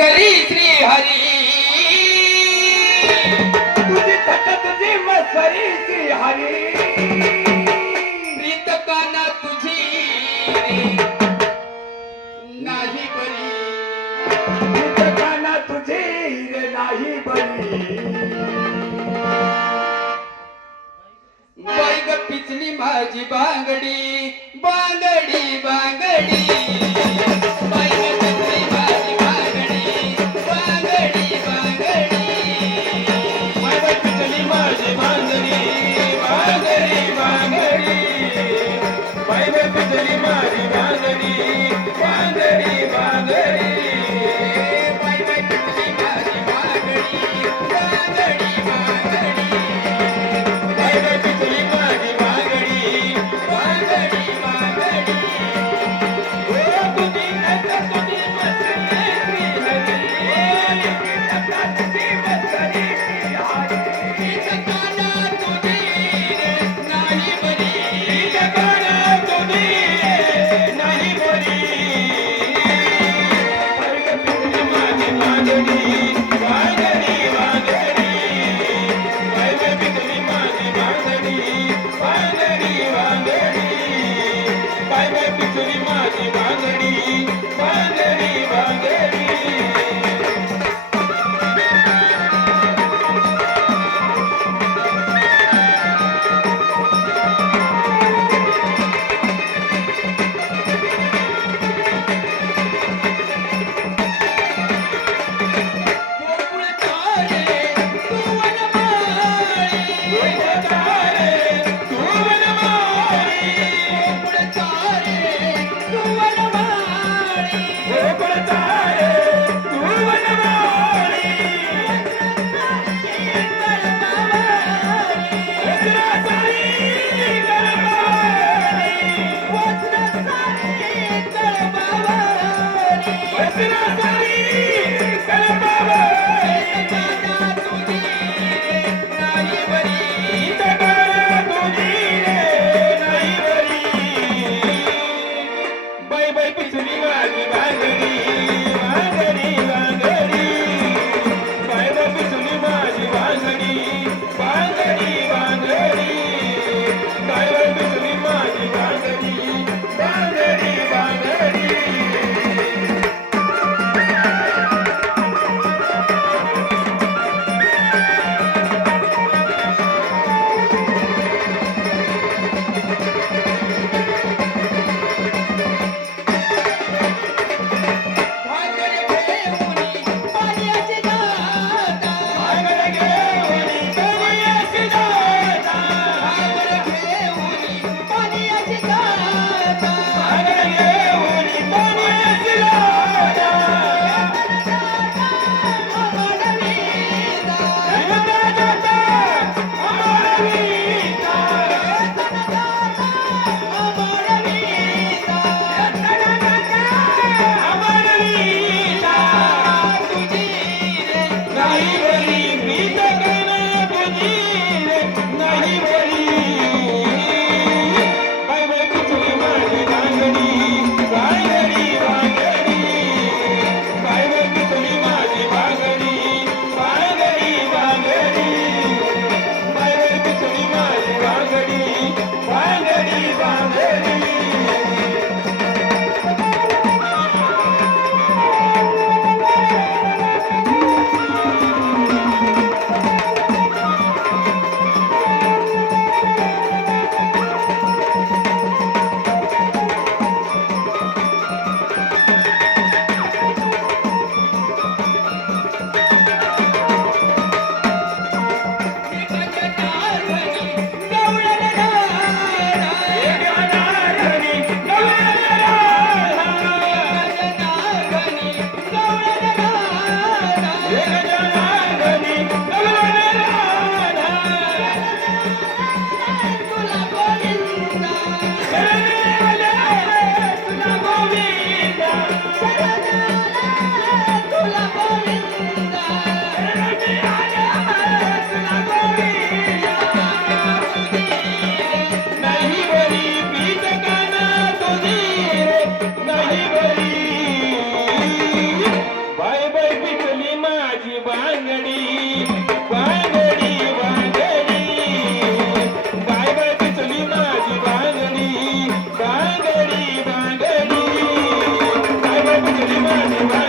करी श्री हरी तुझी थक तुझी मस्करी श्री हरी प्रीत काना तुझी नाही बरी प्रीत काना तुझी रे नाही बरी बाई ग पिचली माझी बांगडी बांगडी बांगडी बाई ग पिचली माझी बांगडी बांगडी बांगडी बाई बाई पिचली माझी बांगडी बांगडी बांगडी बाई बाई पिचली माझी बांगडी बांगडी बांगडी बाई बाई पिचली माझी बांगडी बांगडी बांगडी बाई बाई पिचली माझी बांगडी बांगडी बांगडी निवड